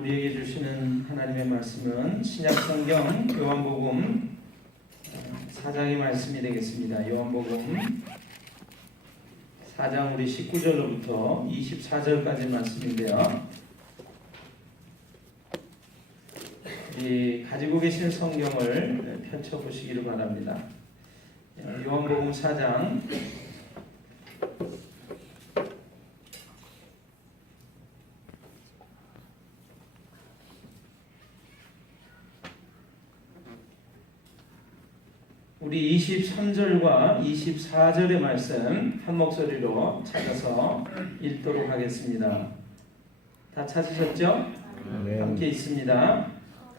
우리에게 주시는 하나님의 말씀은 신약성경 요한복음 4장의 말씀이 되겠습니다. 요한복음 4장 우리 19절로부터 24절까지 말씀인데요. 가지고 계신 성경을 펼쳐보시기를 바랍니다. 요한복음 4장 우리 23절과 24절의 말씀 한 목소리로 찾아서 읽도록 하겠습니다. 다 찾으셨죠? 네. 함께 있습니다.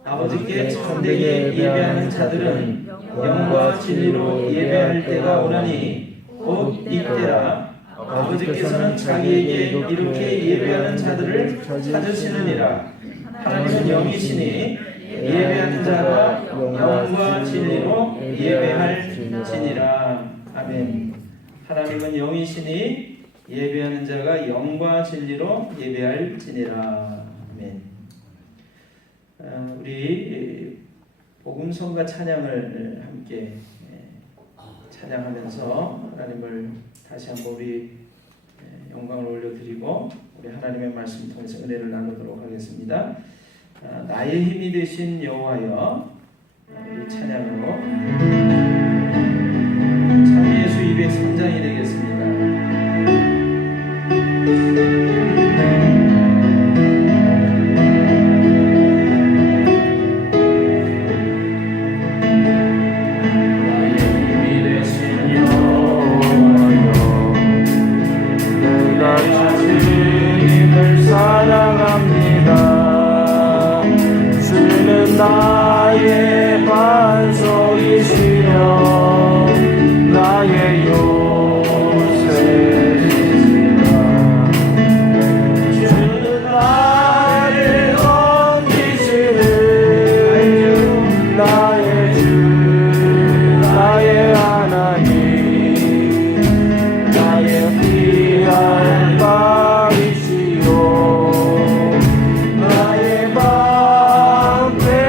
아버지께 참되게 예배하는 자들은 영과 진리로 예배할 때가 오나니 곧 이때라. 아버지께서는 자기에게 이렇게 예배하는 자들을 찾으시느니라. 하나님은 영이시니 예배하는 자가 영과 진리로 예배할지니라. 아멘. 하나님은 영이시니 예배하는 자가 영과 진리로 예배할지니라. 아멘. 우리 복음성가 찬양을 함께 찬양하면서 하나님을 다시 한번 우리 영광을 올려드리고 우리 하나님의 말씀 통해서 은혜를 나누도록 하겠습니다. 나의 힘이 되신 여호와여, 이 찬양으로 찬미예수 203장이 되겠습니다. 나의 반석이시여 나의 요새이시라. 주는 나를 건지시는 나의 주 나의 하나님 나의 피할 바위시여 나의 방패시라.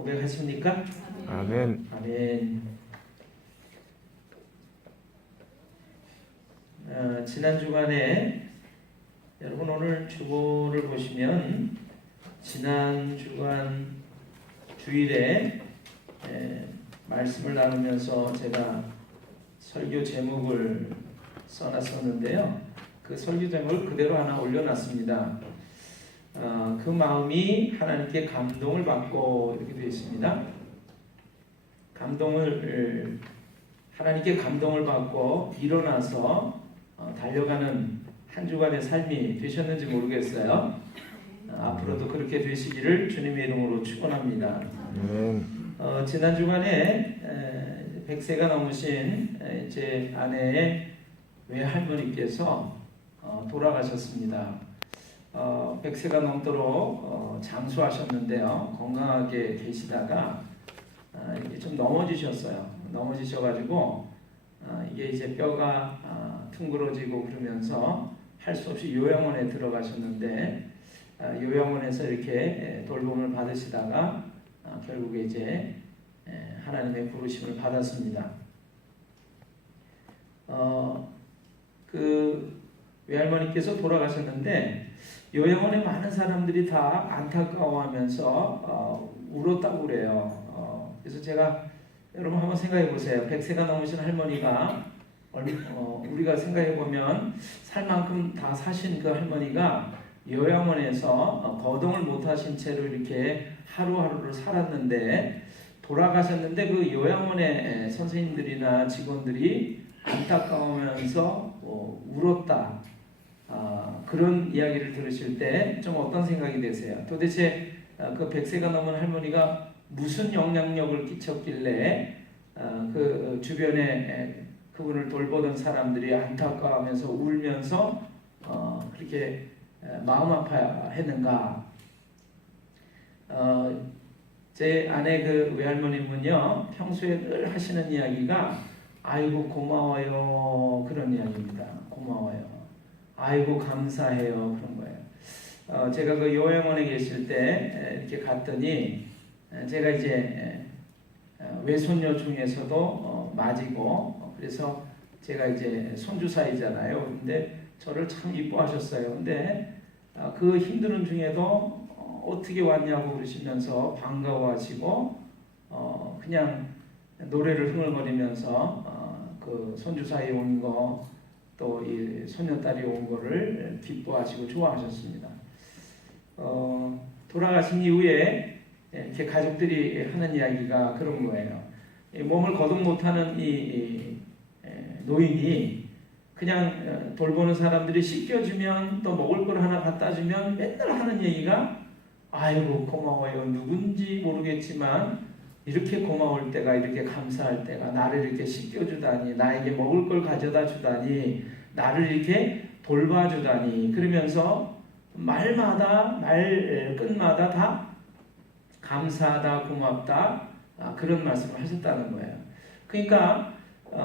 고백하십니까? 아멘. 아멘. 지난 주간에 여러분 오늘 주보를 보시면 지난 주간 주일에 말씀을 나누면서 제가 설교 제목을 써놨었는데요. 그 설교 제목을 그대로 하나 올려놨습니다. 그 마음이 하나님께 감동을 받고 이렇게 되어 있습니다. 하나님께 감동을 받고 일어나서 달려가는 한 주간의 삶이 되셨는지 모르겠어요. 앞으로도 그렇게 되시기를 주님의 이름으로 축원합니다. 지난 주간에 100세가 넘으신 제 아내의 외할머니께서 돌아가셨습니다. 100세가 넘도록 장수하셨는데요. 건강하게 계시다가 이게 좀 넘어지셨어요. 넘어지셔가지고 이게 이제 뼈가 퉁그러지고 그러면서 할 수 없이 요양원에 들어가셨는데 요양원에서 이렇게 돌봄을 받으시다가 결국에 이제 하나님의 부르심을 받았습니다. 그 외할머니께서 돌아가셨는데 요양원에 많은 사람들이 다 안타까워하면서 울었다고 그래요. 그래서 제가 여러분 한번 생각해 보세요. 100세가 넘으신 할머니가 우리가 생각해 보면 살 만큼 다 사신 그 할머니가 요양원에서 거동을 못하신 채로 이렇게 하루하루를 살았는데 돌아가셨는데 그 요양원의 선생님들이나 직원들이 안타까우면서 울었다. 그런 이야기를 들으실 때 좀 어떤 생각이 되세요? 도대체 그 100세가 넘은 할머니가 무슨 영향력을 끼쳤길래 그 주변에 그분을 돌보던 사람들이 안타까워하면서 울면서 그렇게 마음 아파했는가? 제 아내 그 외할머님은요 평소에 늘 하시는 이야기가 아이고 고마워요 그런 이야기입니다. 고마워요. 아이고 감사해요 그런 거예요. 제가 그 요양원에 계실 때 이렇게 갔더니 제가 이제 외손녀 중에서도 맞이고 그래서 제가 이제 손주 사이잖아요. 근데 저를 참 이뻐하셨어요. 근데 그 힘드는 중에도 어떻게 왔냐고 그러시면서 반가워하시고 그냥 노래를 흥얼거리면서 그 손주 사이에 온 거 또 이 손녀딸이 온 거를 기뻐하시고 좋아하셨습니다. 돌아가신 이후에 이렇게 가족들이 하는 이야기가 그런 거예요. 몸을 거동 못하는 이 노인이 그냥 돌보는 사람들이 씻겨주면 또 먹을 걸 하나 갖다 주면 맨날 하는 얘기가 아이고 고마워요. 누군지 모르겠지만 이렇게 고마울 때가 이렇게 감사할 때가 나를 이렇게 씻겨주다니 나에게 먹을 걸 가져다 주다니 나를 이렇게 돌봐주다니 그러면서 말 끝마다 다 감사하다 고맙다 그런 말씀을 하셨다는 거예요. 그러니까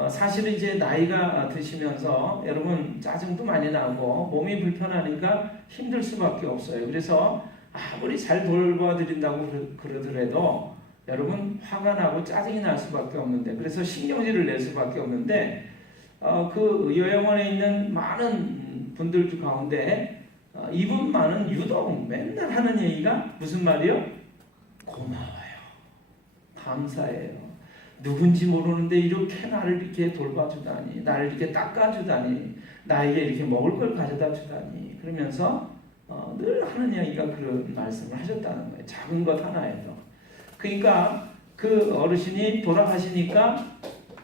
사실은 이제 나이가 드시면서 여러분 짜증도 많이 나고 몸이 불편하니까 힘들 수밖에 없어요. 그래서 아무리 잘 돌봐드린다고 그러더라도 여러분 화가 나고 짜증이 날 수밖에 없는데 그래서 신경질을 낼 수밖에 없는데 그 요양원에 있는 많은 분들 가운데 이분만은 유독 맨날 하는 얘기가 무슨 말이요? 고마워요. 감사해요. 누군지 모르는데 이렇게 나를 이렇게 돌봐주다니 나를 이렇게 닦아주다니 나에게 이렇게 먹을 걸 가져다 주다니 그러면서 늘 하는 이야기가 그런 말씀을 하셨다는 거예요. 작은 것 하나에도. 그러니까 그 어르신이 돌아가시니까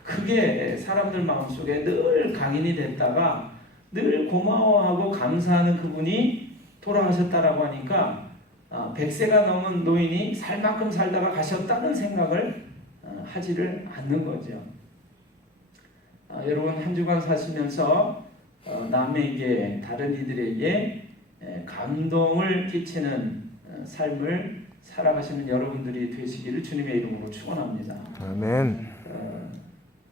그게 사람들 마음속에 늘 강인이 됐다가 늘 고마워하고 감사하는 그분이 돌아가셨다라고 하니까 100세가 넘은 노인이 살 만큼 살다가 가셨다는 생각을 하지를 않는 거죠. 여러분 한 주간 사시면서 남에게 다른 이들에게 감동을 끼치는 삶을 살아가시는 여러분들이 되시기를 주님의 이름으로 축원합니다. 아멘.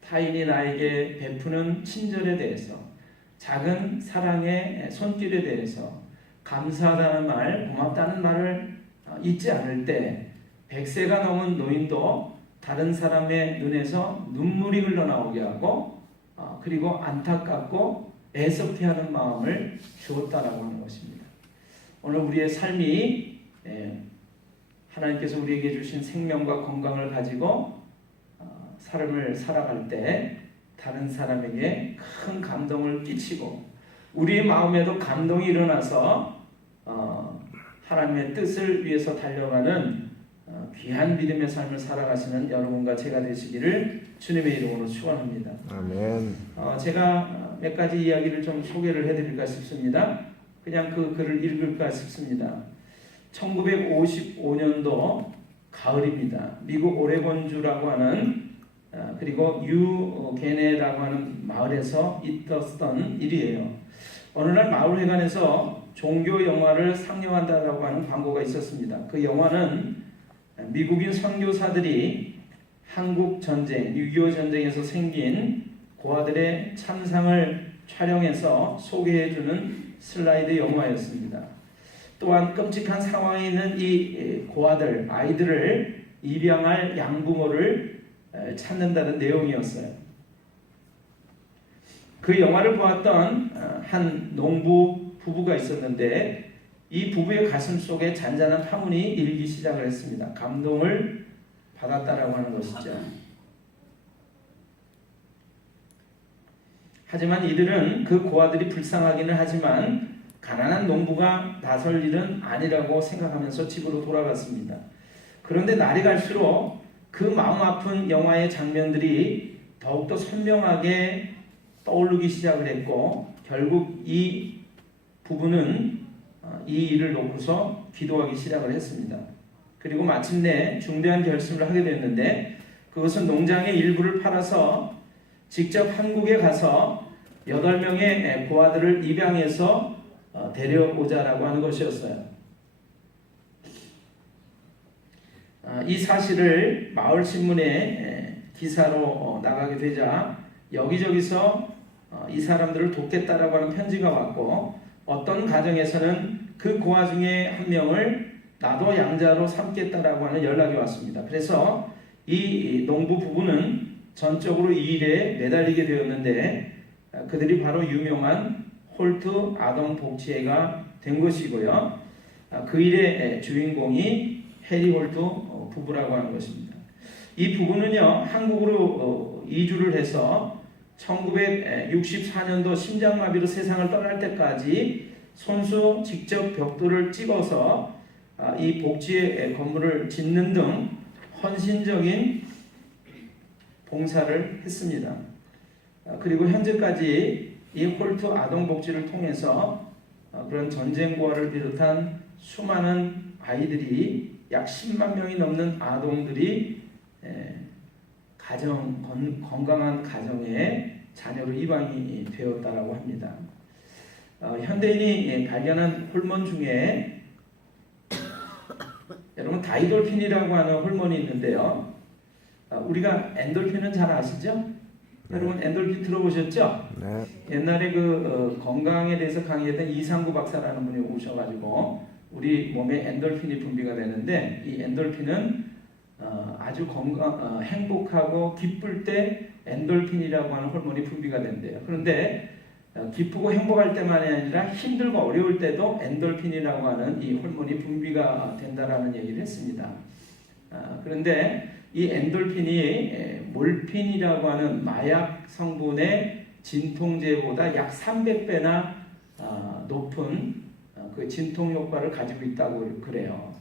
타인이 나에게 베푸는 친절에 대해서 작은 사랑의 손길에 대해서 감사하다는 말, 고맙다는 말을 잊지 않을 때 100세가 넘은 노인도 다른 사람의 눈에서 눈물이 흘러나오게 하고 그리고 안타깝고 애석해하는 마음을 주었다라고 하는 것입니다. 오늘 우리의 삶이 하나님께서 우리에게 주신 생명과 건강을 가지고 삶을 살아갈 때 다른 사람에게 큰 감동을 끼치고 우리의 마음에도 감동이 일어나서 하나님의 뜻을 위해서 달려가는 귀한 믿음의 삶을 살아가시는 여러분과 제가 되시기를 주님의 이름으로 축원합니다. 아멘. 제가 몇 가지 이야기를 좀 소개를 해드릴까 싶습니다. 그냥 그 글을 읽을까 싶습니다. 1955년도 가을입니다. 미국 오레곤주라고 하는 그리고 유게네라고 하는 마을에서 있었던 일이에요. 어느 날 마을회관에서 종교 영화를 상영한다라고 하는 광고가 있었습니다. 그 영화는 미국인 선교사들이 한국 전쟁, 6.25 전쟁에서 생긴 고아들의 참상을 촬영해서 소개해주는 슬라이드 영화였습니다. 또한 끔찍한 상황에 있는 이 고아들, 아이들을 입양할 양부모를 찾는다는 내용이었어요. 그 영화를 보았던 한 농부 부부가 있었는데 이 부부의 가슴 속에 잔잔한 파문이 일기 시작을 했습니다. 감동을 받았다라고 하는 것이죠. 하지만 이들은 그 고아들이 불쌍하기는 하지만 가난한 농부가 나설 일은 아니라고 생각하면서 집으로 돌아갔습니다. 그런데 날이 갈수록 그 마음 아픈 영화의 장면들이 더욱더 선명하게 떠오르기 시작을 했고 결국 이 부부는 이 일을 놓고서 기도하기 시작을 했습니다. 그리고 마침내 중대한 결심을 하게 됐는데 그것은 농장의 일부를 팔아서 직접 한국에 가서 8명의 고아들을 입양해서 데려오자라고 하는 것이었어요. 이 사실을 마을신문에 기사로 나가게 되자 여기저기서 이 사람들을 돕겠다라고 하는 편지가 왔고 어떤 가정에서는 그 고아 중에 한 명을 나도 양자로 삼겠다라고 하는 연락이 왔습니다. 그래서 이 농부 부부는 전적으로 이 일에 매달리게 되었는데 그들이 바로 유명한 홀트 아동복지회가 된 것이고요. 그 일의 주인공이 해리 홀트 부부라고 하는 것입니다. 이 부부는요 한국으로 이주를 해서 1964년도 심장마비로 세상을 떠날 때까지 손수 직접 벽돌을 찍어서 이 복지의 건물을 짓는 등 헌신적인 봉사를 했습니다. 그리고 현재까지 이 홀트 아동복지를 통해서 그런 전쟁고아를 비롯한 수많은 아이들이 약 10만 명이 넘는 아동들이 건강한 가정의 자녀로 입양이 되었다라고 합니다. 현대인이 발견한 호르몬 중에 여러분 다이돌핀이라고 하는 호르몬이 있는데요. 우리가 엔돌핀은 잘 아시죠? 네. 여러분 엔돌핀 들어보셨죠? 네. 옛날에 건강에 대해서 강의했던 이상구 박사라는 분이 오셔가지고 우리 몸에 엔돌핀이 분비가 되는데 이 엔돌핀은 아주 행복하고 기쁠 때 엔돌핀이라고 하는 호르몬이 분비가 된대요. 그런데 기쁘고 행복할 때만이 아니라 힘들고 어려울 때도 엔돌핀이라고 하는 이 호르몬이 분비가 된다라는 얘기를 했습니다. 그런데 이 엔돌핀이 몰핀이라고 하는 마약 성분의 진통제보다 약 300배나 높은 그 진통 효과를 가지고 있다고 그래요.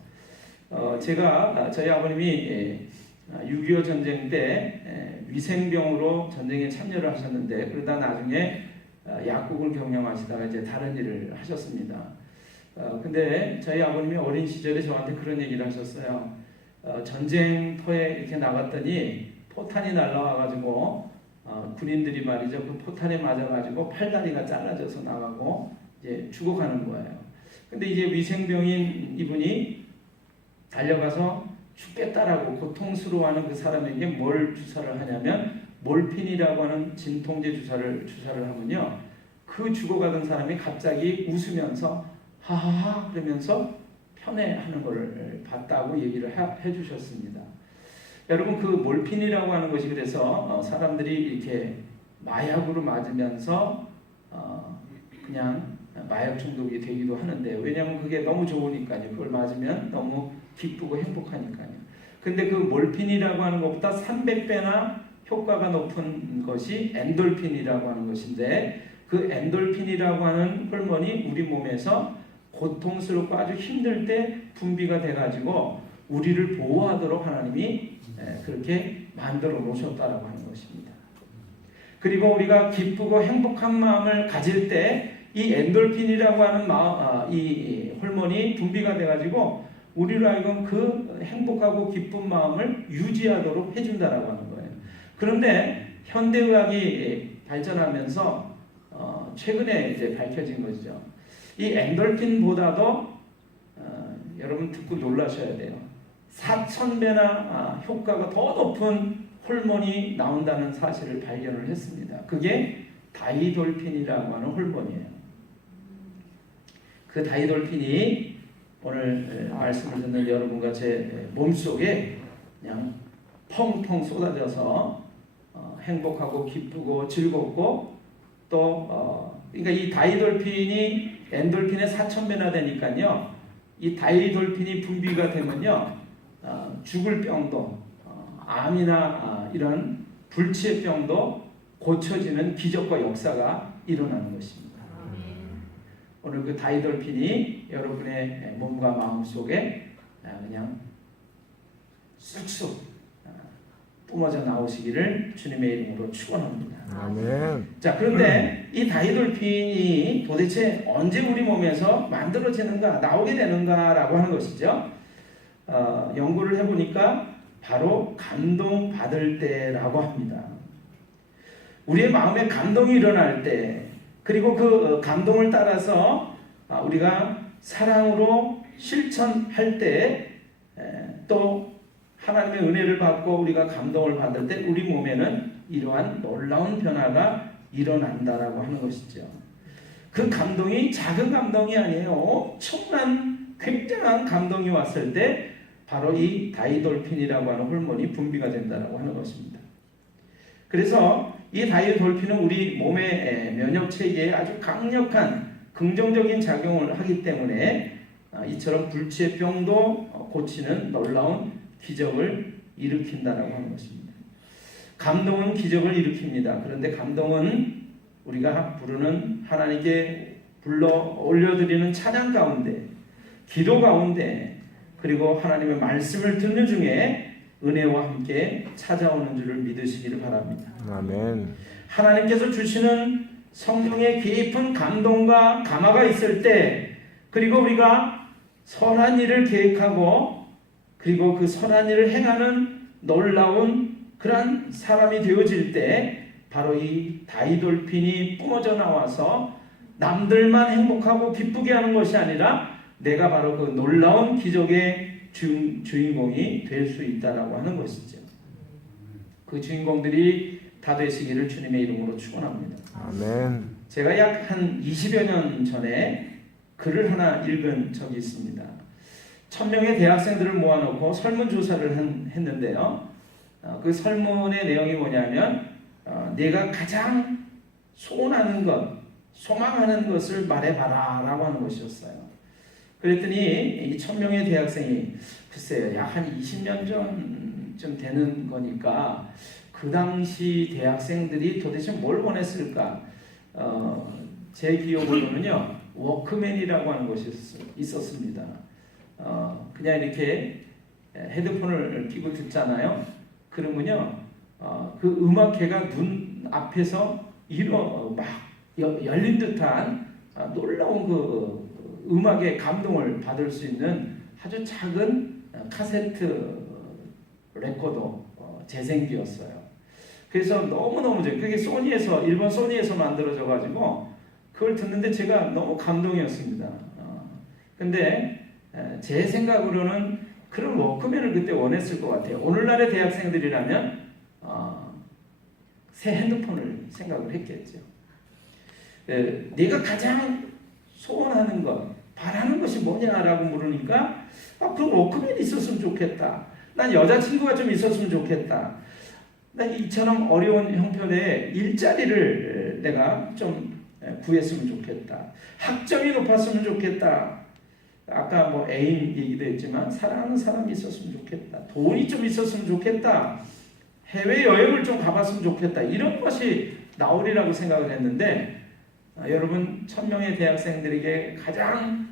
제가 저희 아버님이 6.25 전쟁 때 위생병으로 전쟁에 참여를 하셨는데 그러다 나중에 약국을 경영하시다가 이제 다른 일을 하셨습니다. 근데 저희 아버님이 어린 시절에 저한테 그런 얘기를 하셨어요. 전쟁터에 이렇게 나갔더니 포탄이 날라와가지고 군인들이 말이죠. 그 포탄에 맞아가지고 팔다리가 잘라져서 나가고 이제 죽어가는 거예요. 근데 이제 위생병인 이분이 달려가서 죽겠다라고 고통스러워하는 그 사람에게 뭘 주사를 하냐면 몰핀이라고 하는 진통제 주사를 하면요. 그 죽어가던 사람이 갑자기 웃으면서 하하하 그러면서 편애하는 걸 봤다고 얘기를 해주셨습니다. 여러분 그 몰핀이라고 하는 것이 그래서 사람들이 이렇게 마약으로 맞으면서 그냥 마약 중독이 되기도 하는데 왜냐하면 그게 너무 좋으니까요. 그걸 맞으면 너무 기쁘고 행복하니까요. 근데 그 몰핀이라고 하는 것보다 300배나 효과가 높은 것이 엔돌핀이라고 하는 것인데 그 엔돌핀이라고 하는 호르몬이 우리 몸에서 고통스럽고 아주 힘들 때 분비가 돼가지고 우리를 보호하도록 하나님이 그렇게 만들어 놓으셨다라고 하는 것입니다. 그리고 우리가 기쁘고 행복한 마음을 가질 때 이 엔돌핀이라고 하는 이 호르몬이 분비가 돼가지고 우리로 하여금 그 행복하고 기쁜 마음을 유지하도록 해준다라고 하는 거예요. 그런데 현대의학이 발전하면서 최근에 이제 밝혀진 것이죠. 이 엔돌핀보다도 여러분 듣고 놀라셔야 돼요. 4,000배나 효과가 더 높은 호르몬이 나온다는 사실을 발견을 했습니다. 그게 다이돌핀이라고 하는 호르몬이에요. 그 다이돌핀이 오늘 말씀을 듣는 여러분과 제 몸속에 그냥 펑펑 쏟아져서 행복하고 기쁘고 즐겁고 또 그러니까 이 다이돌핀이 엔돌핀의 4,000배나 되니까요. 이 다이돌핀이 분비가 되면요. 죽을 병도 암이나 이런 불치의 병도 고쳐지는 기적과 역사가 일어나는 것입니다. 오늘 그 다이돌핀이 여러분의 몸과 마음 속에 그냥 쑥쑥 뿜어져 나오시기를 주님의 이름으로 축원합니다. 아멘. 자, 그런데 이 다이돌핀이 도대체 언제 우리 몸에서 만들어지는가, 나오게 되는가라고 하는 것이죠. 연구를 해보니까 바로 감동받을 때라고 합니다. 우리의 마음에 감동이 일어날 때, 그리고 그 감동을 따라서 우리가 사랑으로 실천할 때, 또 하나님의 은혜를 받고 우리가 감동을 받을 때 우리 몸에는 이러한 놀라운 변화가 일어난다라고 하는 것이죠. 그 감동이 작은 감동이 아니에요. 엄청난 굉장한 감동이 왔을 때 바로 이 다이돌핀이라고 하는 호르몬이 분비가 된다라고 하는 것입니다. 그래서 이 다이돌핀은 우리 몸의 면역 체계에 아주 강력한 긍정적인 작용을 하기 때문에 이처럼 불치의 병도 고치는 놀라운 기적을 일으킨다라고 하는 것입니다. 감동은 기적을 일으킵니다. 그런데 감동은 우리가 부르는 하나님께 불러 올려드리는 찬양 가운데, 기도 가운데, 그리고 하나님의 말씀을 듣는 중에 은혜와 함께 찾아오는 줄을 믿으시기를 바랍니다. 아멘. 하나님께서 주시는 성령의 깊은 감동과 감화가 있을 때, 그리고 우리가 선한 일을 계획하고 그리고 그 선한 일을 행하는 놀라운 그러한 사람이 되어질 때 바로 이 다이돌핀이 뿜어져 나와서 남들만 행복하고 기쁘게 하는 것이 아니라 내가 바로 그 놀라운 기적의 주인공이 될 수 있다라고 하는 것이죠. 그 주인공들이 다 되시기를 주님의 이름으로 축원합니다. 아멘. 제가 약 한 20여 년 전에 글을 하나 읽은 적이 있습니다. 1,000명의 대학생들을 모아놓고 설문조사를 했는데요. 그 설문의 내용이 뭐냐면 내가 가장 소원하는 것, 소망하는 것을 말해봐라 라고 하는 것이었어요. 그랬더니 이 1,000명의 대학생이 글쎄요, 약 한 20년 전쯤 되는 거니까 그 당시 대학생들이 도대체 뭘 원했을까? 제 기억으로는요, 워크맨이라고 하는 것이 있었습니다. 그냥 이렇게 헤드폰을 끼고 듣잖아요. 그러면요, 그 음악회가 눈 앞에서 막 열린 듯한 놀라운 그 음악의 감동을 받을 수 있는 아주 작은 카세트 레코더 재생기였어요. 그래서 너무너무 그게 소니에서, 일본 소니에서 만들어져 가지고 그걸 듣는데 제가 너무 감동이었습니다. 근데 제 생각으로는 그런 워크맨을 그때 원했을 것 같아요. 오늘날의 대학생들이라면 새 핸드폰을 생각을 했겠죠. 네가 가장 소원하는 것, 바라는 것이 뭐냐라고 물으니까 그 워크맨이 있었으면 좋겠다. 난 여자친구가 좀 있었으면 좋겠다. 난 이처럼 어려운 형편의 일자리를 내가 좀 구했으면 좋겠다. 학점이 높았으면 좋겠다. 아까 뭐 애인 얘기도 했지만 사랑하는 사람이 있었으면 좋겠다. 돈이 좀 있었으면 좋겠다. 해외여행을 좀 가봤으면 좋겠다. 이런 것이 나오리라고 생각을 했는데 여러분 1000명의 대학생들에게 가장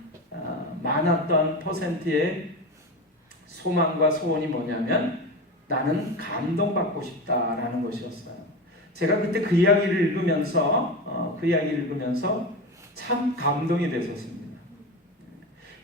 많았던 퍼센트의 소망과 소원이 뭐냐면 나는 감동받고 싶다라는 것이었어요. 제가 그때 그 이야기를 읽으면서 참 감동이 됐었습니다.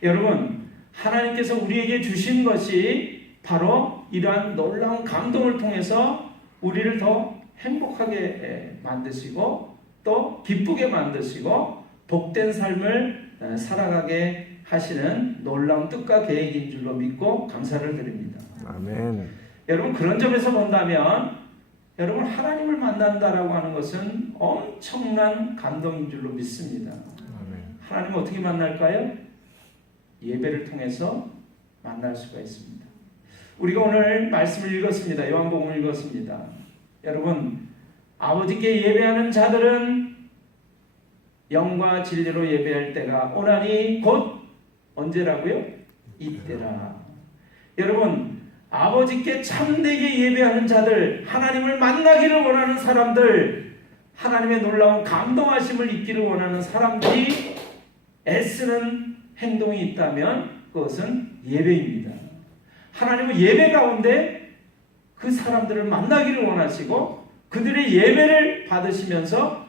여러분 하나님께서 우리에게 주신 것이 바로 이러한 놀라운 감동을 통해서 우리를 더 행복하게 만드시고 또 기쁘게 만드시고 복된 삶을 살아가게 하시는 놀라운 뜻과 계획인 줄로 믿고 감사를 드립니다. 아멘. 여러분 그런 점에서 본다면 여러분 하나님을 만난다라고 하는 것은 엄청난 감동인 줄로 믿습니다. 아멘. 하나님을 어떻게 만날까요? 예배를 통해서 만날 수가 있습니다. 우리가 오늘 말씀을 읽었습니다. 요한복음을 읽었습니다. 여러분 아버지께 예배하는 자들은 영과 진리로 예배할 때가 오나니 곧 언제라고요? 이때라. 여러분 아버지께 참되게 예배하는 자들, 하나님을 만나기를 원하는 사람들, 하나님의 놀라운 감동하심을 잊기를 원하는 사람들이 애쓰는 행동이 있다면 그것은 예배입니다. 하나님은 예배 가운데 그 사람들을 만나기를 원하시고 그들의 예배를 받으시면서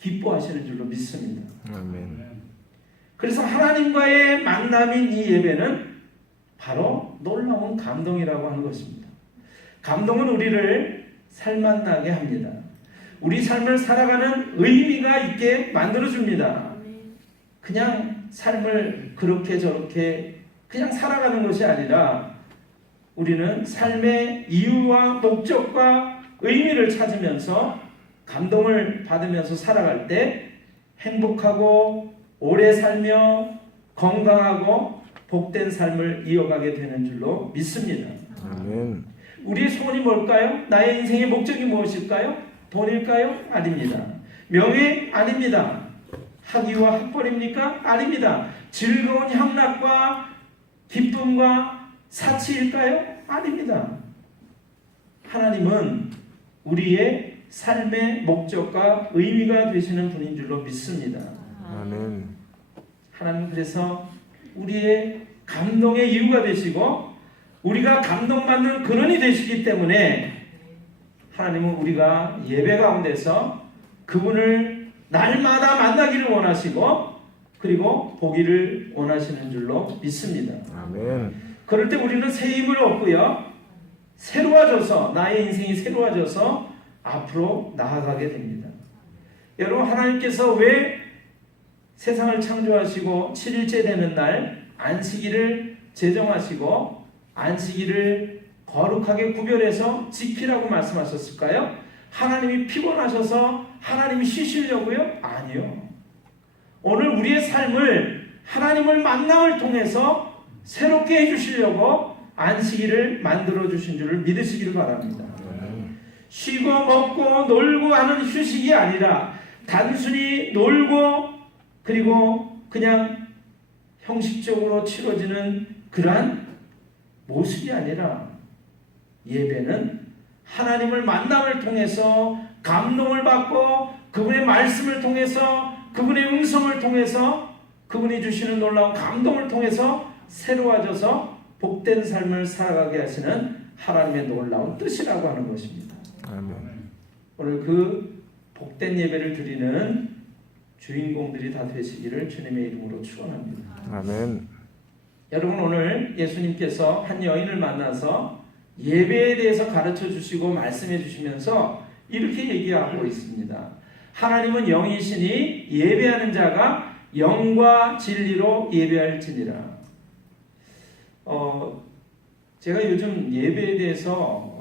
기뻐하시는 줄로 믿습니다. 아멘. 그래서 하나님과의 만남인 이 예배는 바로 놀라운 감동이라고 하는 것입니다. 감동은 우리를 살맛나게 합니다. 우리 삶을 살아가는 의미가 있게 만들어줍니다. 그냥 삶을 그렇게 저렇게 그냥 살아가는 것이 아니라 우리는 삶의 이유와 목적과 의미를 찾으면서 감동을 받으면서 살아갈 때 행복하고 오래 살며 건강하고 복된 삶을 이어가게 되는 줄로 믿습니다. 아멘. 우리의 소원이 뭘까요? 나의 인생의 목적이 무엇일까요? 돈일까요? 아닙니다. 명예? 아닙니다. 학위와 학벌입니까? 아닙니다. 즐거운 향락과 기쁨과 사치일까요? 아닙니다. 하나님은 우리의 삶의 목적과 의미가 되시는 분인 줄로 믿습니다. 아멘. 하나님 그래서 우리의 감동의 이유가 되시고 우리가 감동받는 근원이 되시기 때문에 하나님은 우리가 예배 가운데서 그분을 날마다 만나기를 원하시고 그리고 보기를 원하시는 줄로 믿습니다. 아멘. 그럴 때 우리는 새 힘을 얻고요. 새로워져서 나의 인생이 새로워져서 앞으로 나아가게 됩니다. 여러분 하나님께서 왜 세상을 창조하시고 7일째 되는 날 안식일을 제정하시고 안식일을 거룩하게 구별해서 지키라고 말씀하셨을까요? 하나님이 피곤하셔서 하나님이 쉬시려고요? 아니요. 오늘 우리의 삶을 하나님을 만남을 통해서 새롭게 해주시려고 안식일을 만들어 주신 줄을 믿으시기를 바랍니다. 쉬고 먹고 놀고 하는 휴식이 아니라 단순히 놀고 그리고 그냥 형식적으로 치러지는 그러한 모습이 아니라 예배는 하나님을 만남을 통해서 감동을 받고 그분의 말씀을 통해서 그분의 음성을 통해서 그분이 주시는 놀라운 감동을 통해서 새로워져서 복된 삶을 살아가게 하시는 하나님의 놀라운 뜻이라고 하는 것입니다. 아멘. 오늘 그 복된 예배를 드리는 주인공들이 다 되시기를 주님의 이름으로 축원합니다. 아멘. 여러분 오늘 예수님께서 한 여인을 만나서 예배에 대해서 가르쳐 주시고 말씀해 주시면서 이렇게 얘기하고 있습니다. 하나님은 영이시니 예배하는 자가 영과 진리로 예배할지니라. 제가 요즘 예배에 대해서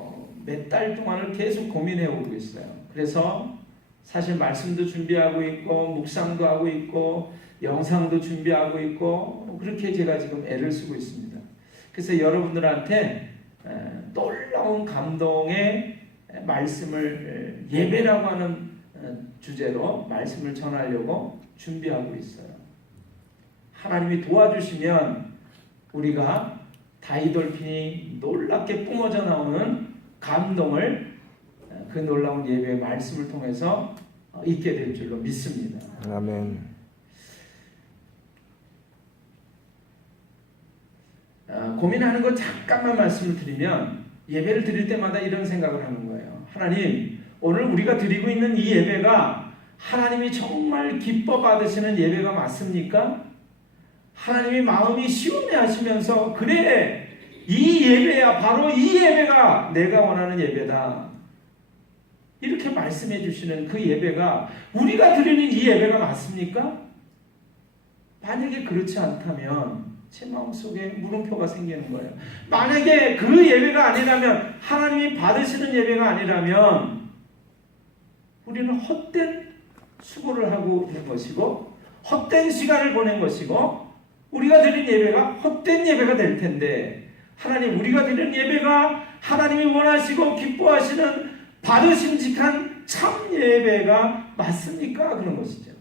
몇 달 동안을 계속 고민해 오고 있어요. 그래서 사실 말씀도 준비하고 있고 묵상도 하고 있고 영상도 준비하고 있고 그렇게 제가 지금 애를 쓰고 있습니다. 그래서 여러분들한테 놀라운 감동의 말씀을 예배라고 하는 주제로 말씀을 전하려고 준비하고 있어요. 하나님이 도와주시면 우리가 다이돌핀이 놀랍게 뿜어져 나오는 감동을 그 놀라운 예배의 말씀을 통해서 있게 될 줄로 믿습니다. 아멘. 고민하는 거 잠깐만 말씀을 드리면 예배를 드릴 때마다 이런 생각을 하는 거예요. 하나님, 오늘 우리가 드리고 있는 이 예배가 하나님이 정말 기뻐 받으시는 예배가 맞습니까? 하나님이 마음이 시원해 하시면서 그래, 이 예배야, 바로 이 예배가 내가 원하는 예배다, 이렇게 말씀해 주시는 그 예배가 우리가 드리는 이 예배가 맞습니까? 만약에 그렇지 않다면 제 마음속에 물음표가 생기는 거예요. 만약에 그 예배가 아니라면, 하나님이 받으시는 예배가 아니라면 우리는 헛된 수고를 하고 있는 것이고 헛된 시간을 보낸 것이고 우리가 드린 예배가 헛된 예배가 될 텐데, 하나님, 우리가 드린 예배가 하나님이 원하시고 기뻐하시는 받으심직한 참 예배가 맞습니까? 그런 것이죠.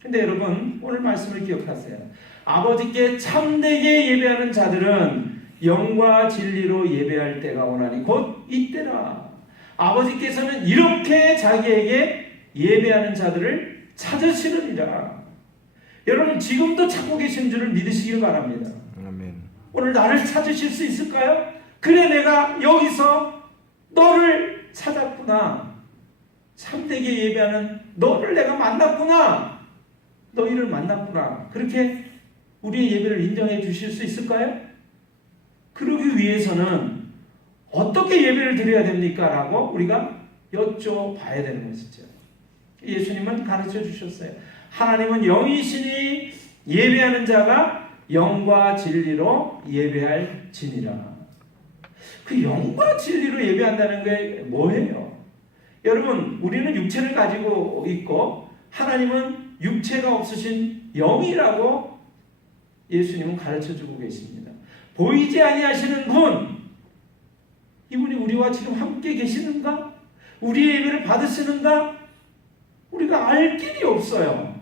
근데 여러분, 오늘 말씀을 기억하세요. 아버지께 참되게 예배하는 자들은 영과 진리로 예배할 때가 오나니 곧 이때라. 아버지께서는 이렇게 자기에게 예배하는 자들을 찾으시느니라. 여러분, 지금도 찾고 계신 줄을 믿으시길 바랍니다. 아멘. 오늘 나를 찾으실 수 있을까요? 그래, 내가 여기서 너를 찾았구나. 참되게 예배하는 너를 내가 만났구나. 너희를 만났구나. 그렇게 우리의 예배를 인정해 주실 수 있을까요? 그러기 위해서는 어떻게 예배를 드려야 됩니까? 라고 우리가 여쭤봐야 되는 것이죠. 예수님은 가르쳐 주셨어요. 하나님은 영이시니 예배하는 자가 영과 진리로 예배할 지니라. 그 영과 진리로 예배한다는 게 뭐예요? 여러분, 우리는 육체를 가지고 있고 하나님은 육체가 없으신 영이라고 예수님은 가르쳐주고 계십니다. 보이지 아니하시는 분, 이분이 우리와 지금 함께 계시는가? 우리의 예배를 받으시는가? 우리가 알 길이 없어요.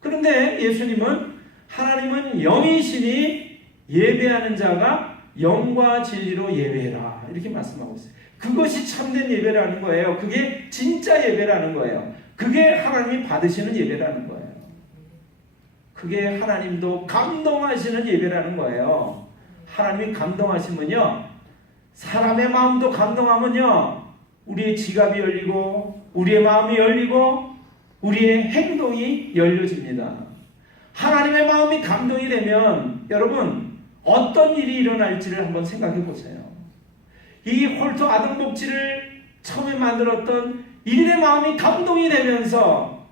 그런데 예수님은 하나님은 영이시니 예배하는 자가 영과 진리로 예배해라, 이렇게 말씀하고 있어요. 그것이 참된 예배라는 거예요. 그게 진짜 예배라는 거예요. 그게 하나님이 받으시는 예배라는 거예요. 그게 하나님도 감동하시는 예배라는 거예요. 하나님이 감동하시면요, 사람의 마음도 감동하면요, 우리의 지갑이 열리고 우리의 마음이 열리고 우리의 행동이 열려집니다. 하나님의 마음이 감동이 되면 여러분, 어떤 일이 일어날지를 한번 생각해 보세요. 이 홀토 아동복지를 처음에 만들었던 이들의 마음이 감동이 되면서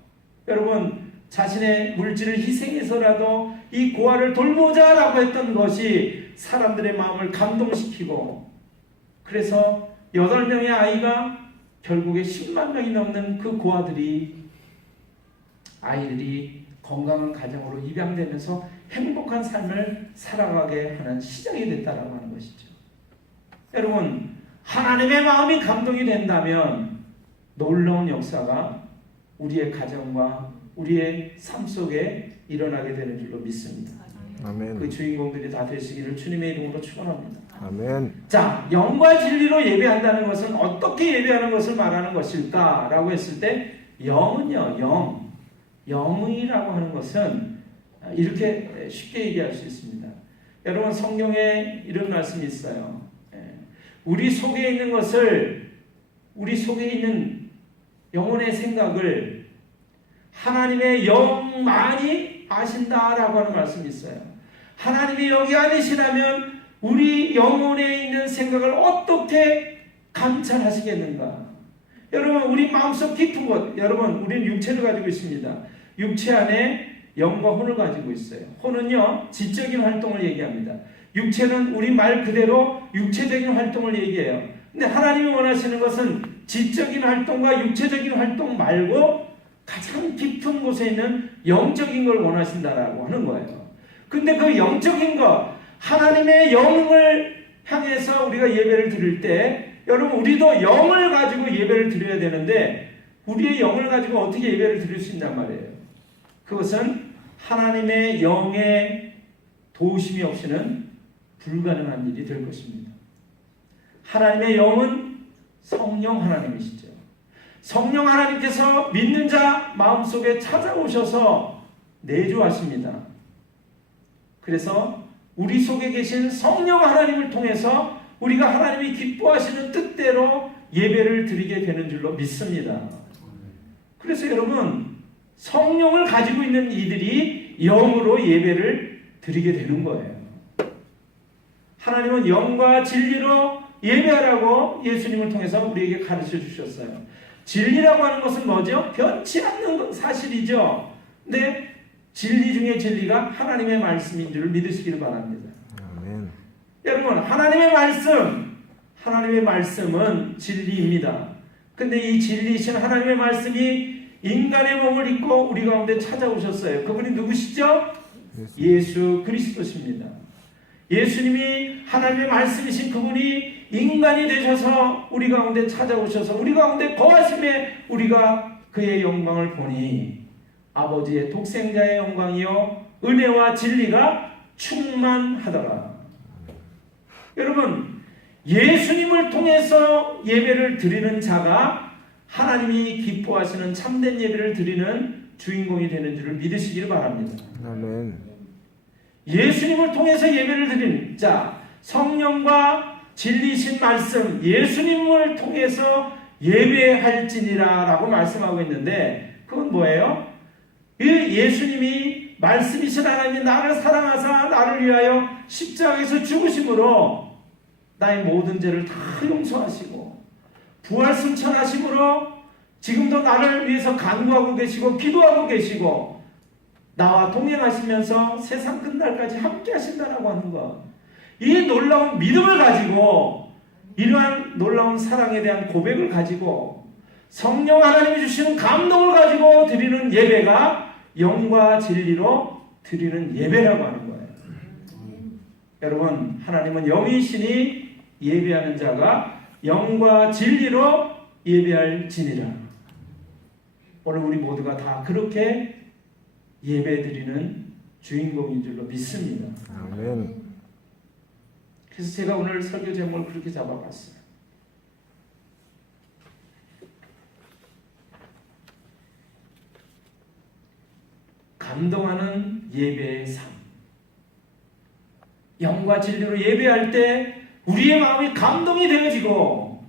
여러분, 자신의 물질을 희생해서라도 이 고아를 돌보자라고 했던 것이 사람들의 마음을 감동시키고, 그래서 8명의 아이가 결국에 10만 명이 넘는 그 아이들이 건강한 가정으로 입양되면서 행복한 삶을 살아가게 하는 시작이 됐다라고 하는 것이죠. 여러분, 하나님의 마음이 감동이 된다면 놀라운 역사가 우리의 가정과 우리의 삶 속에 일어나게 되는 줄로 믿습니다. 아멘. 그 주인공들이 다 되시기를 주님의 이름으로 축원합니다. 아멘. 자, 영과 진리로 예배한다는 것은 어떻게 예배하는 것을 말하는 것일까라고 했을 때, 영은요, 영이라고 하는 것은 이렇게 쉽게 얘기할 수 있습니다. 여러분, 성경에 이런 말씀이 있어요. 우리 속에 있는 것을, 우리 속에 있는 영혼의 생각을 하나님의 영만이 아신다라고 하는 말씀이 있어요. 하나님이 여기 아니시라면 우리 영혼에 있는 생각을 어떻게 감찰하시겠는가? 여러분, 우리 마음속 깊은 곳, 여러분, 우리는 육체를 가지고 있습니다. 육체 안에 영과 혼을 가지고 있어요. 혼은요, 지적인 활동을 얘기합니다. 육체는 우리 말 그대로 육체적인 활동을 얘기해요. 근데 하나님이 원하시는 것은 지적인 활동과 육체적인 활동 말고 가장 깊은 곳에 있는 영적인 걸 원하신다라고 하는 거예요. 근데 그 영적인 것, 하나님의 영을 향해서 우리가 예배를 드릴 때 여러분 우리도 영을 가지고 예배를 드려야 되는데 우리의 영을 가지고 어떻게 예배를 드릴 수 있단 말이에요. 그것은 하나님의 영의 도우심이 없이는 불가능한 일이 될 것입니다. 하나님의 영은 성령 하나님이시죠. 성령 하나님께서 믿는 자 마음속에 찾아오셔서 내주하십니다. 그래서 우리 속에 계신 성령 하나님을 통해서 우리가 하나님이 기뻐하시는 뜻대로 예배를 드리게 되는 줄로 믿습니다. 그래서 여러분 성령을 가지고 있는 이들이 영으로 예배를 드리게 되는 거예요. 하나님은 영과 진리로 예배하라고 예수님을 통해서 우리에게 가르쳐 주셨어요. 진리라고 하는 것은 뭐죠? 변치 않는 사실이죠. 근데 진리 중에 진리가 하나님의 말씀인 줄 믿으시기를 바랍니다. 아멘. 여러분 하나님의 말씀은 진리입니다. 근데 이 진리이신 하나님의 말씀이 인간의 몸을 입고 우리 가운데 찾아오셨어요. 그분이 누구시죠? 예수 그리스도십니다. 예수님이 하나님의 말씀이신 그분이 인간이 되셔서 우리 가운데 찾아오셔서 우리 가운데 거하심에 우리가 그의 영광을 보니 아버지의 독생자의 영광이요 은혜와 진리가 충만하더라. 여러분 예수님을 통해서 예배를 드리는 자가 하나님이 기뻐하시는 참된 예배를 드리는 주인공이 되는 줄을 믿으시기를 바랍니다. 아멘. 예수님을 통해서 예배를 드리는 자, 성령과 진리신 말씀, 예수님을 통해서 예배할지니라 라고 말씀하고 있는데 그건 뭐예요? 그 예수님이 말씀이신 하나님이 나를 사랑하사 나를 위하여 십자가에서 죽으심으로 나의 모든 죄를 다 용서하시고 부활승천하심으로 지금도 나를 위해서 간구하고 계시고 기도하고 계시고 나와 동행하시면서 세상 끝날까지 함께 하신다라고 하는 것. 이 놀라운 믿음을 가지고 이러한 놀라운 사랑에 대한 고백을 가지고 성령 하나님이 주시는 감동을 가지고 드리는 예배가 영과 진리로 드리는 예배라고 하는 거예요. 여러분 하나님은 영이시니 예배하는 자가 영과 진리로 예배할지니라. 오늘 우리 모두가 다 그렇게 예배드리는 주인공인 줄로 믿습니다. 아멘. 그래서 제가 오늘 설교 제목을 그렇게 잡아봤어요. 감동하는 예배의 삶. 영과 진리로 예배할 때 우리의 마음이 감동이 되어지고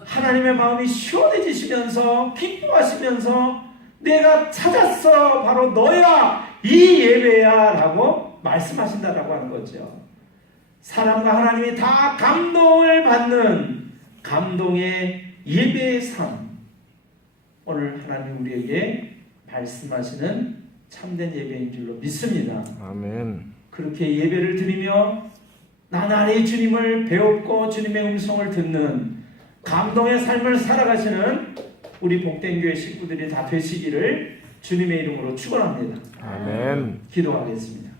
하나님의 마음이 시원해지시면서 기뻐하시면서 내가 찾았어 바로 너야 이 예배야 라고 말씀하신다라고 하는 거죠. 사람과 하나님이 다 감동을 받는 감동의 예배의 삶. 오늘 하나님 우리에게 말씀하시는 참된 예배인 줄로 믿습니다. 아멘. 그렇게 예배를 드리며 나날이 주님을 배웠고 주님의 음성을 듣는 감동의 삶을 살아가시는 우리 복된 교회 식구들이 다 되시기를 주님의 이름으로 축원합니다. 아멘. 기도하겠습니다.